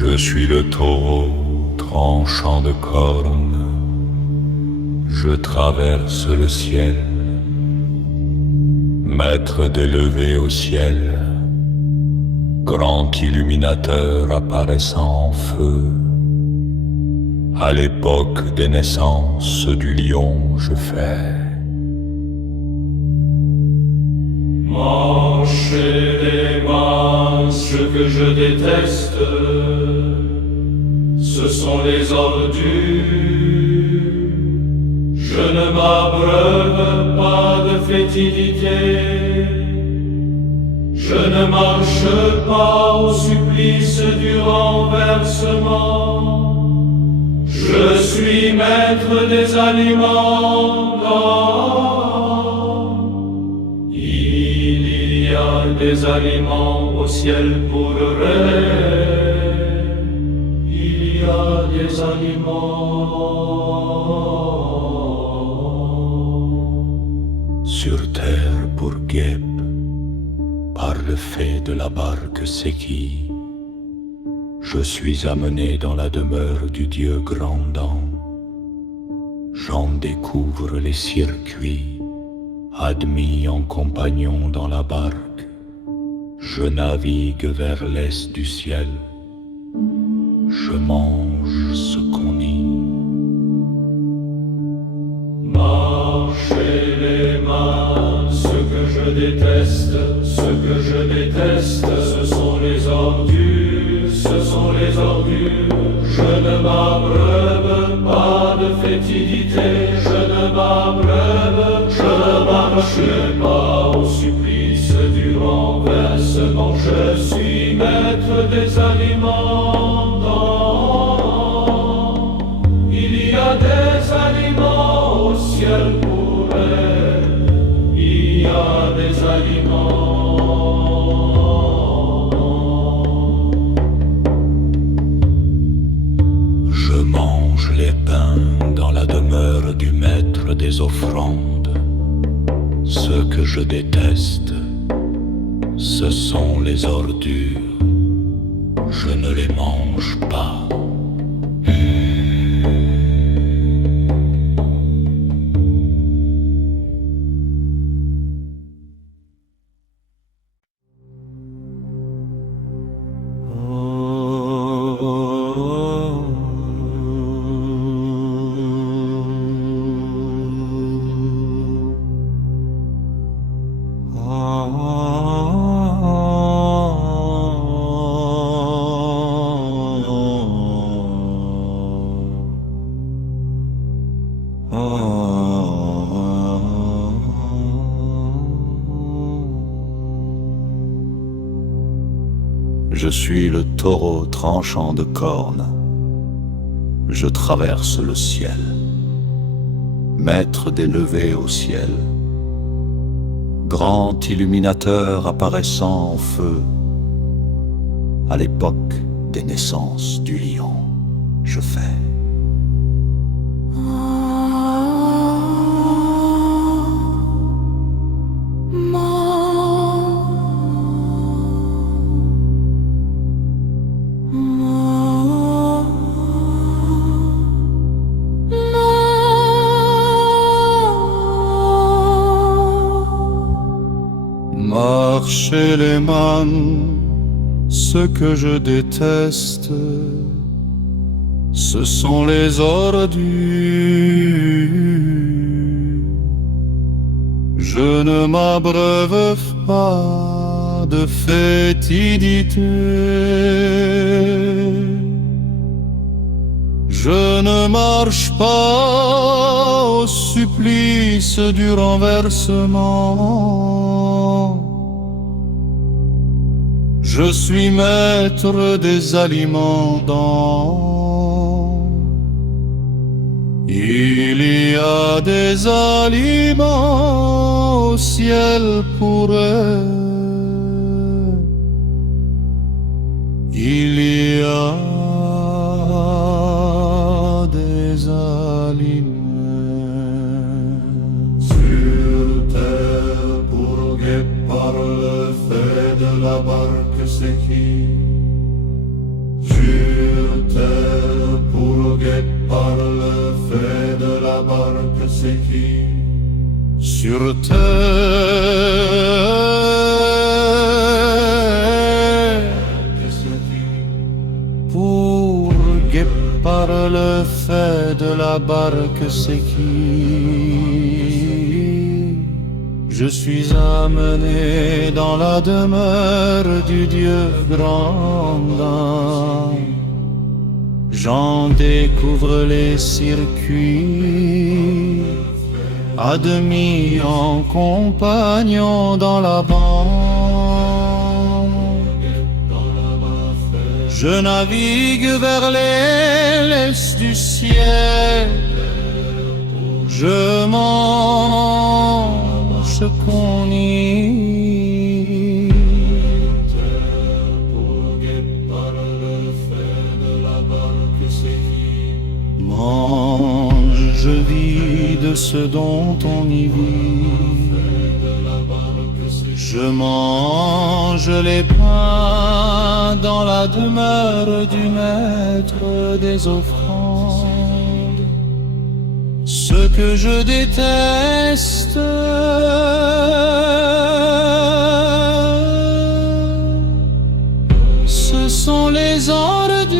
Je suis le taureau tranchant de cornes, je traverse le ciel, maître des levées au ciel, grand illuminateur apparaissant en feu. À l'époque des naissances du lion je fais. Manger les mains, ce que je déteste, ce sont les ordures. Je ne m'abreuve pas de fétidité, je ne marche pas au supplice du renversement. Je suis maître des aliments. Il y a des aliments au ciel pour rêver. Il y a des aliments sur terre pour guêpe, par le fait de la barque Séki. Je suis amené dans la demeure du Dieu grandant. J'en découvre les circuits, admis en compagnon dans la barque. Je navigue vers l'est du ciel. Je mange ce qu'on nie. Marcher les mains, ce que je déteste, ce sont les ordures, ce sont les ordures. Je ne m'abreuve pas de fétidité, je ne marche pas au supplice du renversement. Je suis maître des aliments. Il y a des aliments au ciel pour elle, il y a des aliments. Je mange les pains dans la demeure du maître des offrandes. Ce que je déteste, ce sont les ordures. Je ne les mange pas. Je suis le taureau tranchant de cornes. Je traverse le ciel, maître des levées au ciel, grand illuminateur apparaissant en feu. À l'époque des naissances du lion, je fais. Marcher les mains, ce que je déteste, ce sont les ordures. Je ne m'abreuve pas de fétidité, je ne marche pas au supplice du renversement. Je suis maître des aliments dans. Il y a des aliments au ciel pour eux. Il y a des aliments sur terre pour guêpe par le fait de la barque Séki. guet par le fait de la barque, c'est qui? Sur terre, pour guet par le fait de la barque, c'est qui? Je suis amené dans la demeure du Dieu grandin. J'en découvre les circuits, à demi en compagnon dans la bande. Je navigue vers l'est du ciel, je mange ce qu'on y mange, je vis de ce dont on y vit. Je mange les pains dans la demeure du maître des offrandes. Ce que je déteste, ce sont les ordures